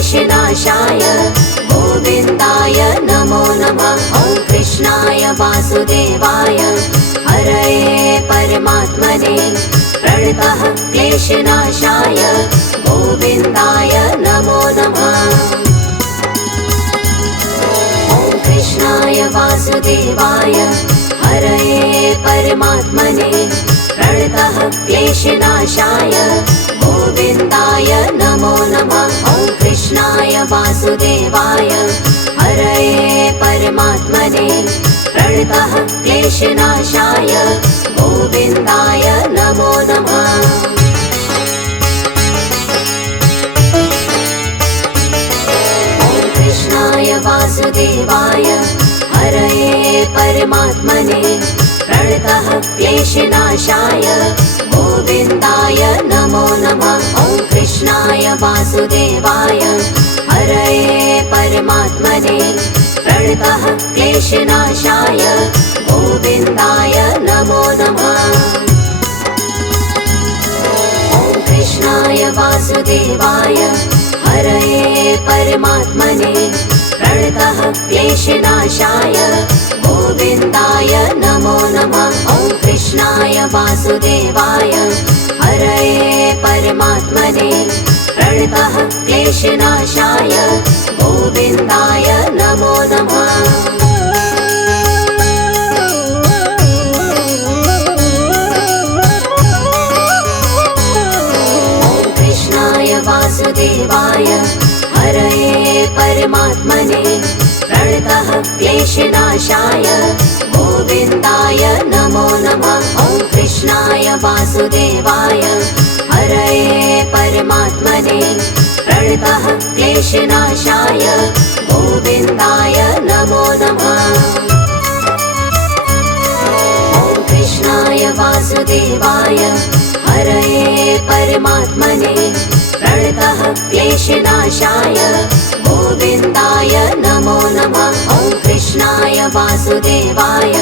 क्लेशनाशाय गोविन्दाय नमो नमः। ॐ कृष्णाय वासुदेवाय हरये परमात्मने प्रणतः क्लेशनाशाय गोविन्दाय नमो नमः। ॐ कृष्णाय वासुदेवाय हरये परमात्मने प्रणतः क्लेशनाशाय गोविन्दाय नमो नमः। ॐ कृष्णाय वासुदेवाय हरये परमात्मने प्रणतः क्लेशनाशाय गोविन्दाय नमो नमः। ॐ कृष्णाय वासुदेवाय हरये परमात्मने प्रणतः क्लेशनाशाय गोविन्दाय नमो नमः। ॐ कृष्णाय वासुदेवाय हरये परमात्मने प्रणतः क्लेशनाशाय गोविन्दाय नमो नमः। ॐ कृष्णाय वासुदेवाय हरये परमात्मने प्रणतः क्लेशनाशाय गोविन्दाय नमो नमः। ॐ कृष्णाय वासुदेवाय हरये परमात्मने प्रणतः क्लेशनाशाय गोविन्दाय नमो नमः। ॐ कृष्णाय वासुदेवाय हरये परमात्मने प्रणतः क्लेशनाशाय गोविन्दाय नमो नमः। ॐ कृष्णाय वासुदेवाय हरये परमात्मने प्रणतः क्लेशनाशाय गोविन्दाय नमो नमः। ॐ कृष्णाय वासुदेवाय हरये परमात्मने प्रणतः क्लेशनाशाय गोविन्दाय नमो नमः। ॐ कृष्णाय वासुदेवाय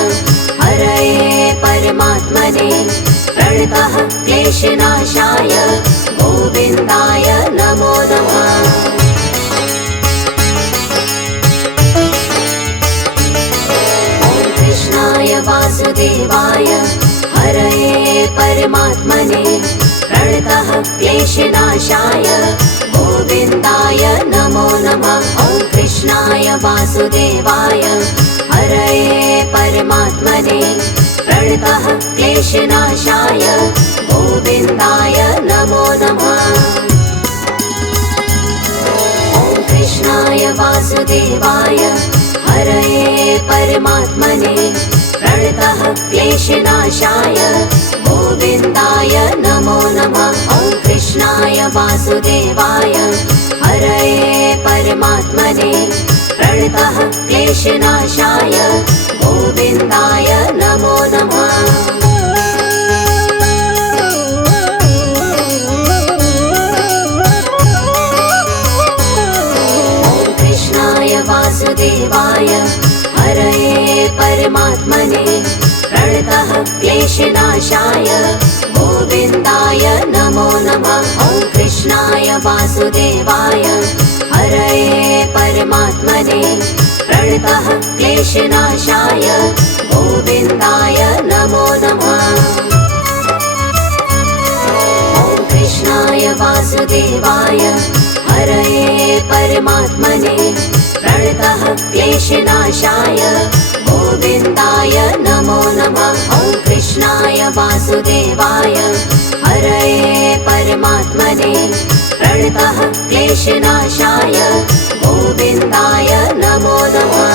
हरये परमात्मने प्रणतः क्लेशनाशाय गोविन्दाय नमो नमः। ॐ कृष्णाय वासुदेवाय हरये परमात्मने प्रणतः क्लेशनाशाय गोविन्दाय नमो नमः। ॐ कृष्णाय वासुदेवाय हरये परमात्मने प्रणतः क्लेशनाशाय गोविन्दाय नमो नमः। ॐ कृष्णाय वासुदेवाय हरये परमात्मने प्रणतः क्लेशनाशाय गोविन्दाय नमो नमः। ॐ कृष्णाय वासुदेवाय हरये परमात्मने प्रणतः क्लेशनाशाय गोविन्दाय नमो नमः। ॐ कृष्णाय वासुदेवाय हरये परमात्मने प्रणतः क्लेशनाशाय गोविन्दाय नमो नमः। ॐ कृष्णाय वासुदेवाय हरये परमात्मने प्रणतः क्लेशनाशाय गोविन्दाय नमो नमः। ॐ कृष्णाय वासुदेवाय हरये परमात्मने प्रणतः क्लेशनाशाय गोविन्दाय नमो नमः। ॐ कृष्णाय वासुदेवाय हरये परमात्मने प्रणतः क्लेशनाशाय गोविन्दाय नमो नमः।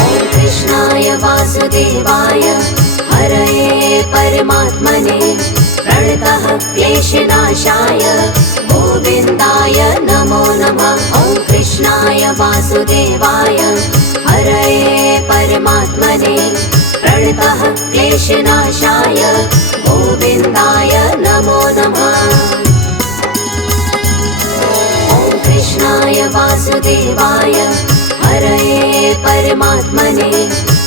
ॐ कृष्णाय वासुदेवाय हरये परमात्मने प्रणतः क्लेशनाशाय गोविन्दाय नमो नमः। ॐ कृष्णाय वासुदेवाय हरये परमात्मने प्रणतः क्लेशनाशाय गोविन्दाय नमो नमः। ॐ कृष्णाय वासुदेवाय हरये परमात्मने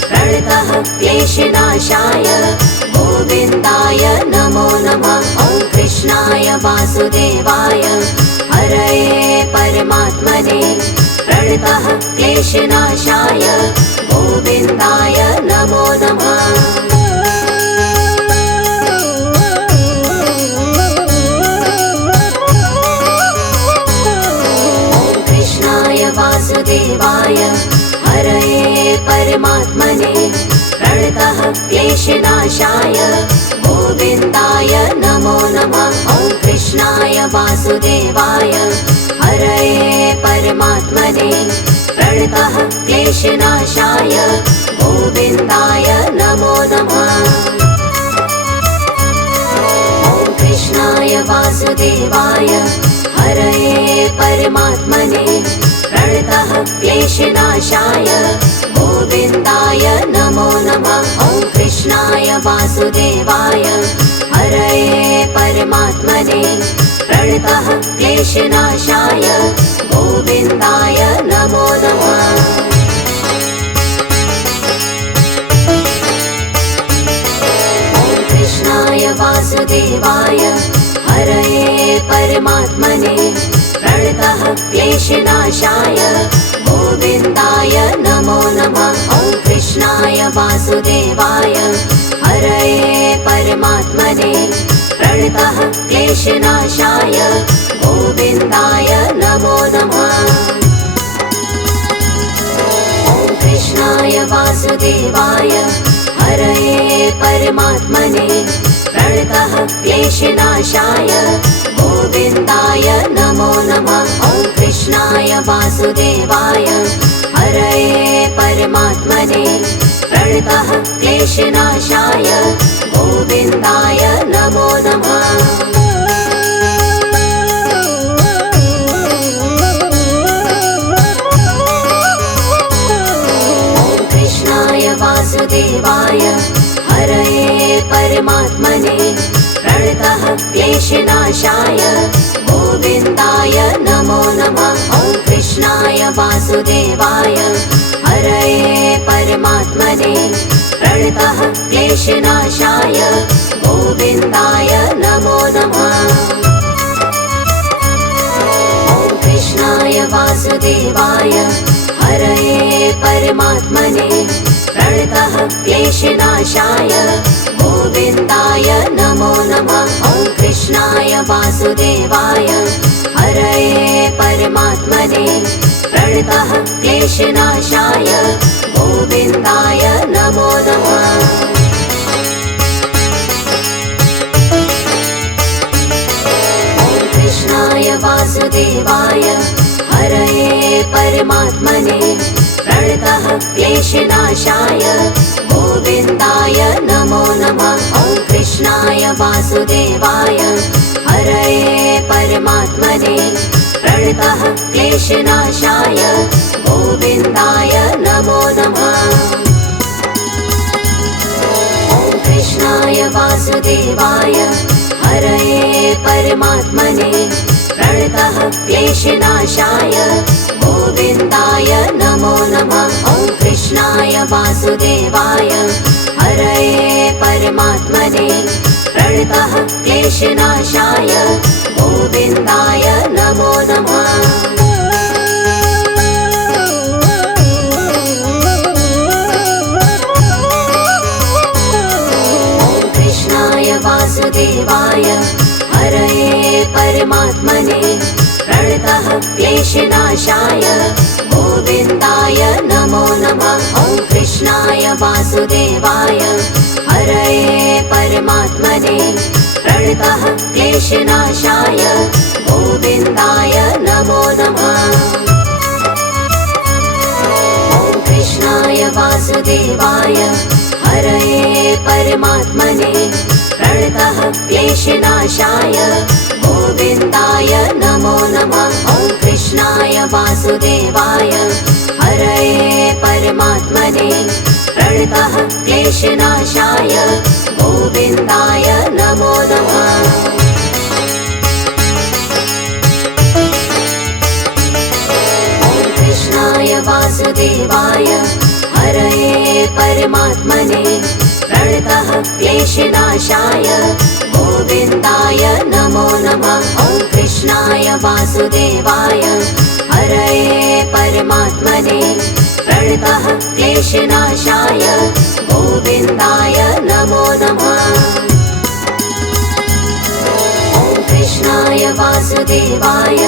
प्रणतः क्लेशनाशाय गोविन्दाय नमो नमः। वासुदेवाय हरये परमात्मने प्रणतः क्लेशनाशाय गोविन्दाय नमो नमः। वासुदेवाय हरये परमात्मने प्रणतः क्लेशनाशाय गोविन्दाय नमो नमः। ॐ कृष्णाय वासुदेवाय हरये परमात्मने प्रणतः क्लेशनाशाय गोविन्दाय नमो नमः। ॐ कृष्णाय वासुदेवाय हरये परमात्मने प्रणतः क्लेशनाशाय गोविन्दाय नमो नमः। ॐ कृष्णाय वासुदेवाय हरये परमात्मने प्रणतः क्लेशनाशाय गोविन्दाय नमो नमः। ॐ कृष्णाय वासुदेवाय हरये परमात्मने प्रणतः क्लेशनाशाय गोविन्दाय नमो नमः। ॐ कृष्णाय वासुदेवाय हरये परमात्मने प्रणतः क्लेशनाशाय गोविन्दाय नमो नमः। ॐ कृष्णाय वासुदेवाय हरये परमात्मने प्रणतः क्लेशनाशाय गोविन्दाय नमो नमः। ॐ कृष्णाय वासुदेवाय हरये परमात्मने प्रणतः क्लेशनाशाय गोविन्दाय नमो नमः। ॐ कृष्णाय वासुदेवाय हरये परमात्मने प्रणतः क्लेशनाशाय गोविन्दाय नमो नमः। ॐ कृष्णाय वासुदेवाय हरये परमात्मने प्रणतः क्लेशनाशाय गोविन्दाय नमो नमः। ॐ कृष्णाय वासुदेवाय हरये परमात्मने प्रणतः क्लेशनाशाय गोविन्दाय नमो नमः। ॐ कृष्णाय वासुदेवाय हरये परमात्मने प्रणतः क्लेशनाशाय गोविन्दाय नमो नमः। ॐ कृष्णाय वासुदेवाय हरये परमात्मने प्रणतः क्लेशनाशाय गोविन्दाय नमो नमः। ॐ कृष्णाय वासुदेवाय हरये परमात्मने प्रणतः क्लेशनाशाय गोविन्दाय नमो नमः। ॐ कृष्णाय वासुदेवाय हरये परमात्मने प्रणतः क्लेशनाशाय गोविन्दाय नमो नमः। ॐ कृष्णाय वासुदेवाय हरये परमात्मने प्रणतः क्लेशनाशाय गोविन्दाय नमो नमः। ॐ कृष्णाय वासुदेवाय हरये परमात्मने प्रणतः क्लेशनाशाय गोविन्दाय नमो नमः। ॐ कृष्णाय वासुदेवाय हरये परमात्मने प्रणतः क्लेशनाशाय गोविन्दाय नमो नमः। ॐ कृष्णाय वासुदेवाय हरये परमात्मने प्रणतः क्लेशनाशाय गोविन्दाय नमो नमः। ॐ कृष्णाय वासुदेवाय हरये परमात्मने प्रणतः क्लेशनाशाय गोविन्दाय नमो नमः। ॐ कृष्णाय वासुदेवाय हरये परमात्मने प्रणतः क्लेशनाशाय गोविन्दाय नमो नमः। ॐ वासुदेवाय हरये परमात्मने प्रणतः क्लेशनाशाय गोविन्दाय नमो नमः। ॐ कृष्णाय वासुदेवाय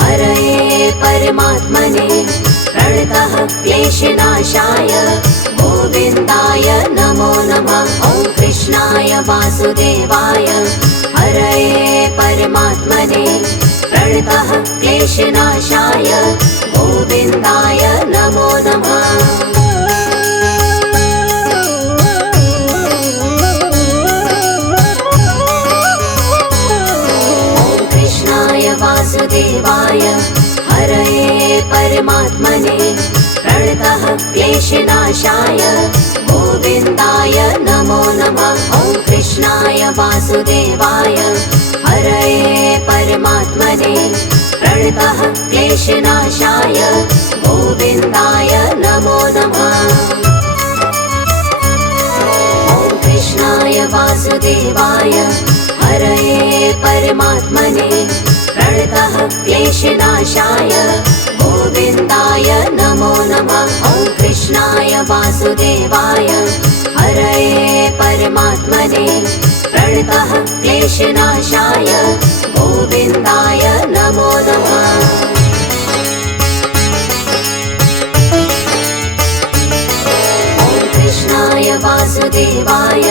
हरये परमात्मने प्रणतः क्लेशनाशाय गोविन्दाय नमो नमः। ॐ कृष्णाय वासुदेवाय हरये परमात्मने प्रणतः क्लेशनाशाय गोविन्दाय नमो नमः। ॐ कृष्णाय वासुदेवाय हरये परमात्मने प्रणतः क्लेशनाशाय गोविन्दाय नमो नमः। ॐ कृष्णाय वासुदेवाय हरये परमात्मने प्रणतः क्लेशनाशाय गोविन्दाय नमो नमः। ॐ कृष्णाय वासुदेवाय हरये परमात्मने प्रणतः क्लेशनाशाय गोविन्दाय नमो नमः। ॐ कृष्णाय वासुदेवाय हरये परमात्मने प्रणतः क्लेशनाशाय गोविन्दाय नमो नमः। ॐ कृष्णाय वासुदेवाय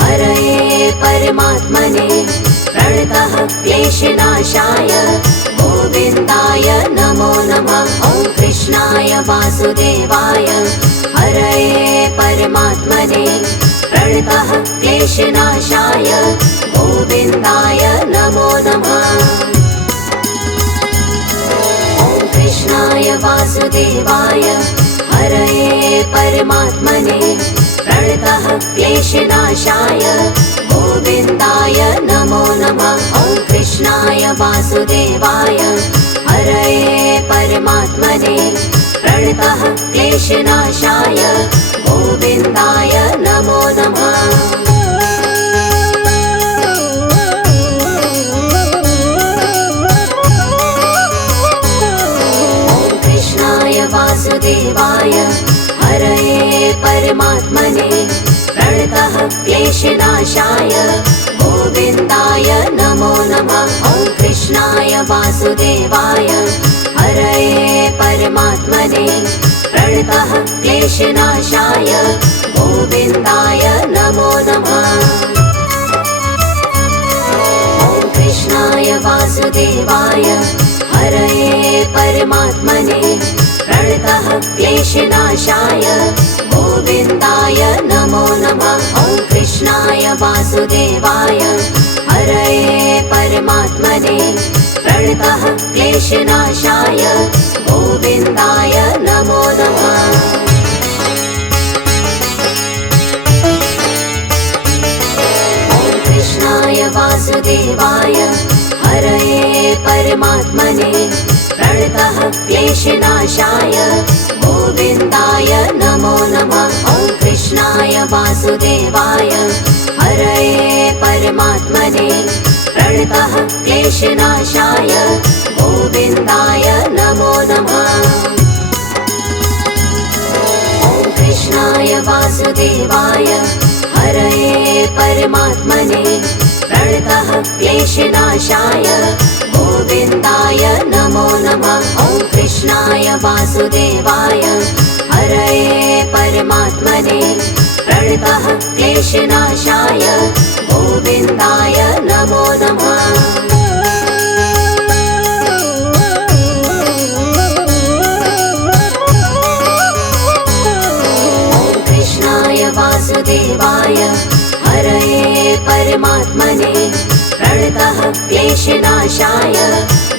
हरये परमात्मने प्रणतः क्लेशनाशाय गोविन्दाय नमो नमः। ॐ कृष्णाय वासुदेवाय हरये परमात्मने प्रणतः क्लेशनाशाय गोविन्दाय नमो नमः। ॐ कृष्णाय वासुदेवाय हरये परमात्मने प्रणतः क्लेशनाशाय गोविन्दाय नमो नमः। ॐ कृष्णाय वासुदेवाय हरये परमात्मने प्रणतः क्लेशनाशाय गोविन्दाय नमो नमः। ॐ कृष्णाय वासुदेवाय हरये परमात्मने प्रणतः क्लेशनाशाय गोविन्दाय नमो नमः। ॐ कृष्णाय वासुदेवाय हरये परमात्मने प्रणतः क्लेशनाशाय गोविन्दाय नमो नमः। ॐ कृष्णाय वासुदेवाय हरये परमात्मने प्रणतः क्लेशनाशाय गोविन्दाय नमो नमः। ॐ कृष्णाय वासुदेवाय हरये परमात्मने प्रणतः क्लेशनाशाय गोविन्दाय नमो नमः। ॐ कृष्णाय वासुदेवाय हरये परमात्मने प्रणतः क्लेशनाशाय गोविन्दाय नमो नमः। ॐ कृष्णाय वासुदेवाय हरये परमात्मने प्रणतः क्लेशनाशाय गोविन्दाय नमो नमः। ॐ कृष्णाय वासुदेवाय हरये परमात्मने प्रणतः क्लेशनाशाय गोविन्दाय नमो नमः। ॐ कृष्णाय वासुदेवाय हरये परमात्मने प्रणतः क्लेशनाशाय गोविन्दाय नमो नमः। ॐ कृष्णाय वासुदेवाय हरये परमात्मने प्रणतः क्लेशनाशाय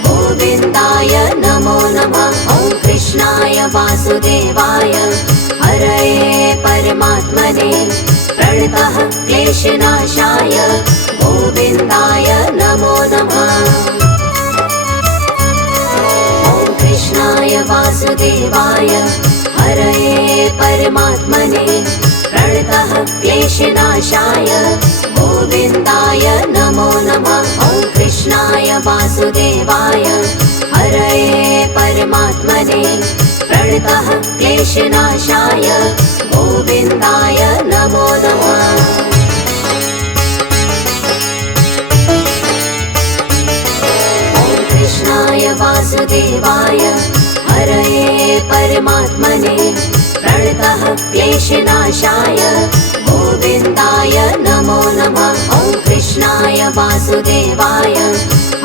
गोविन्दाय नमो नमः। ॐ कृष्णाय वासुदेवाय हरये परमात्मने प्रणतः क्लेशनाशाय गोविन्दाय नमो नमः। ॐ कृष्णाय वासुदेवाय हरये परमात्मने प्रणतः क्लेशनाशाय गोविन्दाय नमो नमः। ॐ कृष्णाय वासुदेवाय हरये परमात्मने प्रणतः क्लेशनाशाय गोविन्दाय नमो नमः। कृष्णाय वासुदेवाय हरये परमात्मने प्रणतः क्लेशनाशाय गोविन्दाय नमो नमः। ॐ कृष्णाय वासुदेवाय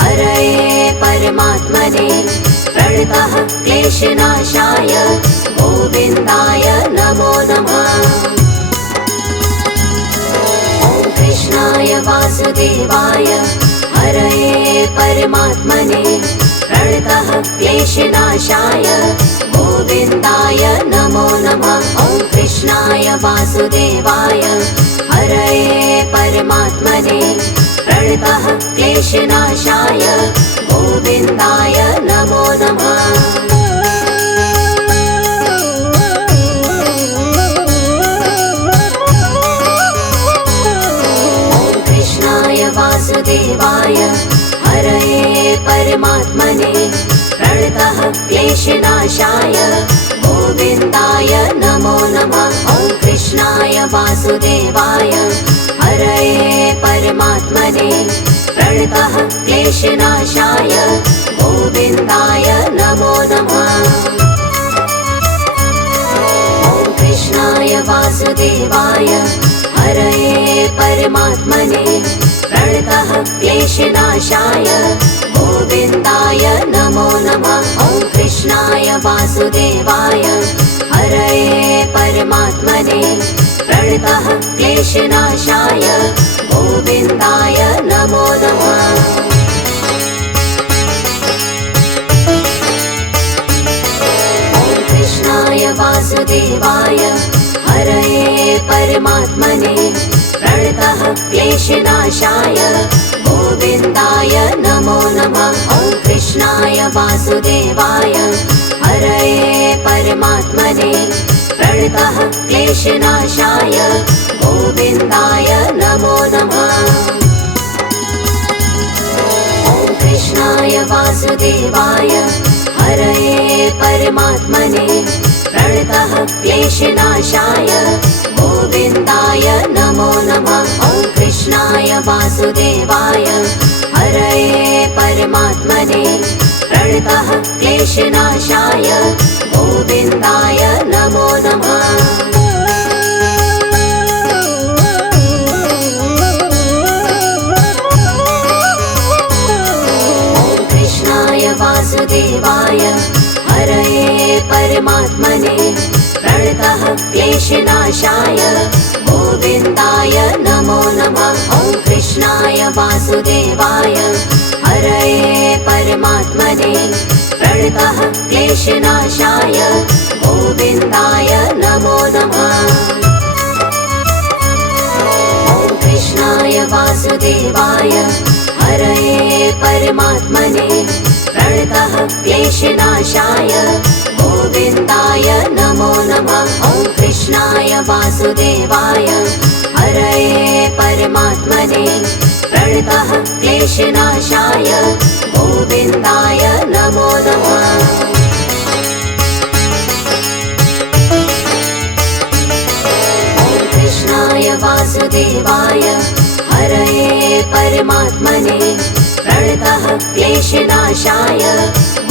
हरये परमात्मने प्रणतः क्लेशनाशाय गोविन्दाय नमो नमः। ॐ कृष्णाय वासुदेवाय हरये परमात्मने प्रणतः क्लेशनाशाय गोविन्दाय नमो नमः। ॐ कृष्णाय वासुदेवाय हरये परमात्मने प्रणतः क्लेशनाशाय गोविन्दाय नमो नमः। वासुदेवाय हरये परमात्मने प्रणतः क्लेशनाशाय गोविन्दाय नमो नमः। ॐ कृष्णाय वासुदेवाय हरये परमात्मने प्रणतः क्लेशनाशाय गोविन्दाय नमो नमः। ॐ कृष्णाय वासुदेवाय हरये परमात्मने प्रणतः क्लेशनाशाय गोविन्दाय नमो नमः। ॐ कृष्णाय वासुदेवाय हरये परमात्मने प्रणतः क्लेशनाशाय गोविन्दाय नमो नमः। ॐ कृष्णाय वासुदेवाय हरये परमात्मने प्रणतः क्लेशनाशाय गोविन्दाय नमो नमः। ॐ कृष्णाय वासुदेवाय हरये परमात्मने प्रणतः क्लेशनाशाय गोविन्दाय नमो नमः। ॐ कृष्णाय वासुदेवाय हरये परमात्मने प्रणतः क्लेशनाशाय गोविन्दाय नमो नमः। ॐ कृष्णाय वासुदेवाय हरये परमात्मने प्रणतः क्लेशनाशाय गोविन्दाय नमो नमः। ॐ कृष्णाय वासुदेवाय हरये परमात्मने प्रणतः क्लेशनाशाय गोविन्दाय नमो नमः। ॐ कृष्णाय वासुदेवाय हरये परमात्मने प्रणतः क्लेशनाशाय गोविन्दाय नमो नमः। ॐ कृष्णाय वासुदेवाय हरये परमात्मने प्रणतः क्लेशनाशाय गोविन्दाय नमो नमः। ॐ कृष्णाय वासुदेवाय हरये परमात्मने प्रणतः क्लेशनाशाय गोविन्दाय नमो नमः। ॐ कृष्णाय वासुदेवाय हरये परमात्मने प्रणतः क्लेशनाशाय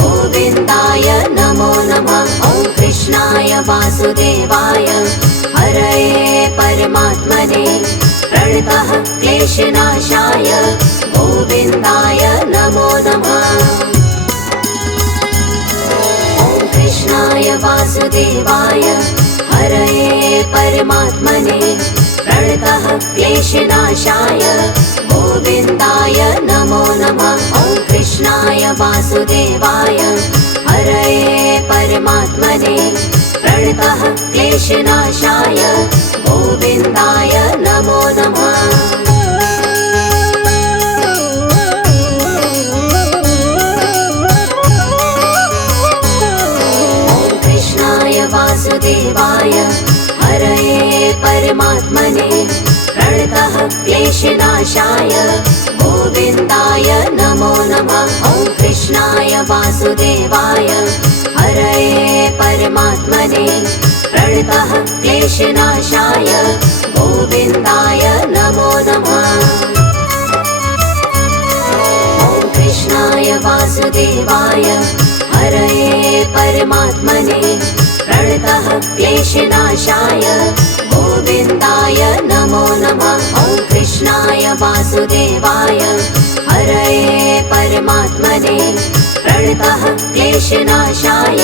गोविन्दाय नमो नमः। ॐ कृष्णाय वासुदेवाय हरये परमात्मने प्रणतः क्लेशनाशाय गोविन्दाय नमो नमः। ॐ कृष्णाय वासुदेवाय हरये परमात्मने प्रणतः क्लेशनाशाय गोविन्दाय नमो नमः। ॐ कृष्णाय वासुदेवाय हरये परमात्मने प्रणतः क्लेशनाशाय गोविन्दाय नमो नमः। ॐ कृष्णाय वासुदेवाय हरये परमात्मने प्रणतः क्लेशनाशाय गोविन्दाय नमो नमः। कृष्णाय वासुदेवाय हरये परमात्मने प्रणतः क्लेशनाशाय गोविन्दाय नमो नमः। ॐ कृष्णाय वासुदेवाय हरये परमात्मने प्रणतः क्लेशनाशाय गोविन्दाय नमो नमः। ॐ कृष्णाय वासुदेवाय हरये परमात्मने प्रणतः क्लेशनाशाय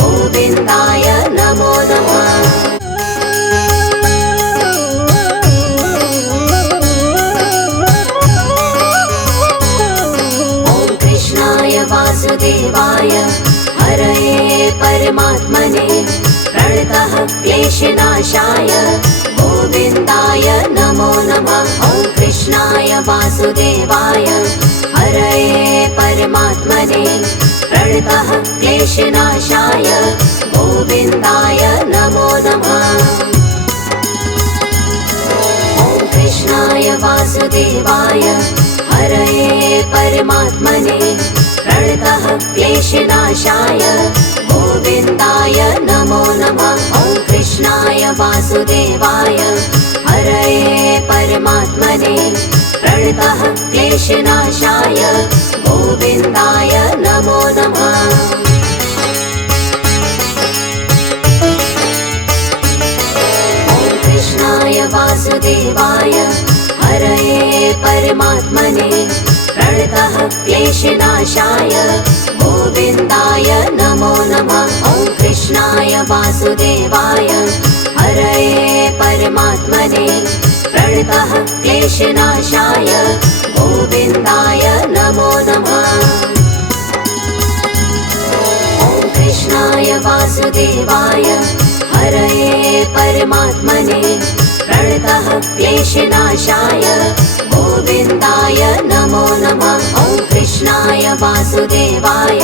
गोविन्दाय नमो नमः। वासुदेवाय हरये परमात्मने प्रणतः क्लेशनाशाय गोविन्दाय नमो नमः। ॐ कृष्णाय वासुदेवाय हरये परमात्मने प्रणतः क्लेशनाशाय गोविन्दाय नमो नमः। ॐ कृष्णाय वासुदेवाय हरये परमात्मने प्रणतः क्लेशनाशाय गोविन्दाय नमो नमः। ॐ कृष्णाय वासुदेवाय हरये परमात्मने प्रणतः क्लेशनाशाय गोविन्दाय नमो नमः। ॐ कृष्णाय वासुदेवाय हरये परमात्मने प्रणतः क्लेशनाशाय गोविन्दाय नमो नमः। ॐ कृष्णाय वासुदेवाय हरये परमात्मने प्रणतः क्लेशनाशाय गोविन्दाय नमो नमः। ॐ कृष्णाय वासुदेवाय हरये परमात्मने प्रणतः क्लेशनाशाय गोविन्दाय नमो नमः। ॐ कृष्णाय वासुदेवाय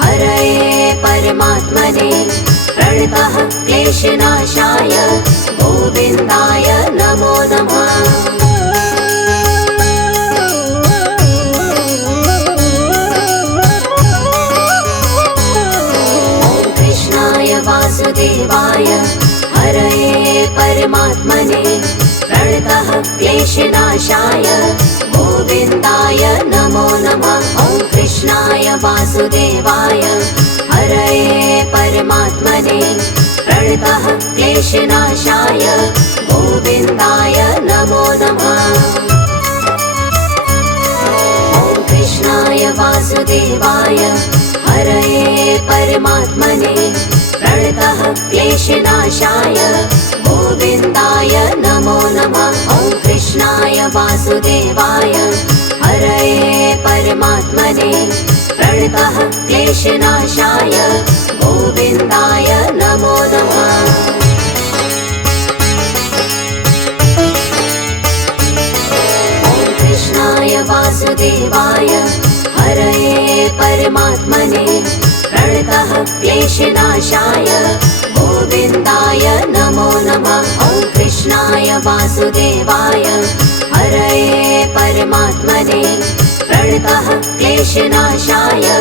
हरये परमात्मने प्रणतः क्लेशनाशाय गोविन्दाय नमो नमः। ॐ कृष्णाय वासुदेवाय हरये परमात्मने प्रणतः क्लेशनाशाय गोविन्दाय नमो नमः। ॐ कृष्णाय वासुदेवाय हरये परमात्मने प्रणतः क्लेशनाशाय गोविन्दाय नमो नमः। ॐ कृष्णाय वासुदेवाय हरये परमात्मने प्रणतः क्लेशनाशाय गोविन्दाय नमो नमः। ॐ कृष्णाय वासुदेवाय हरये परमात्मने प्रणतः क्लेशनाशाय गोविन्दाय नमो नमः। ॐ कृष्णाय वासुदेवाय हरये परमात्मने प्रणतः क्लेशनाशाय गोविन्दाय नमो नमः। ॐ कृष्णाय वासुदेवाय हरये परमात्मने प्रणतः क्लेशनाशाय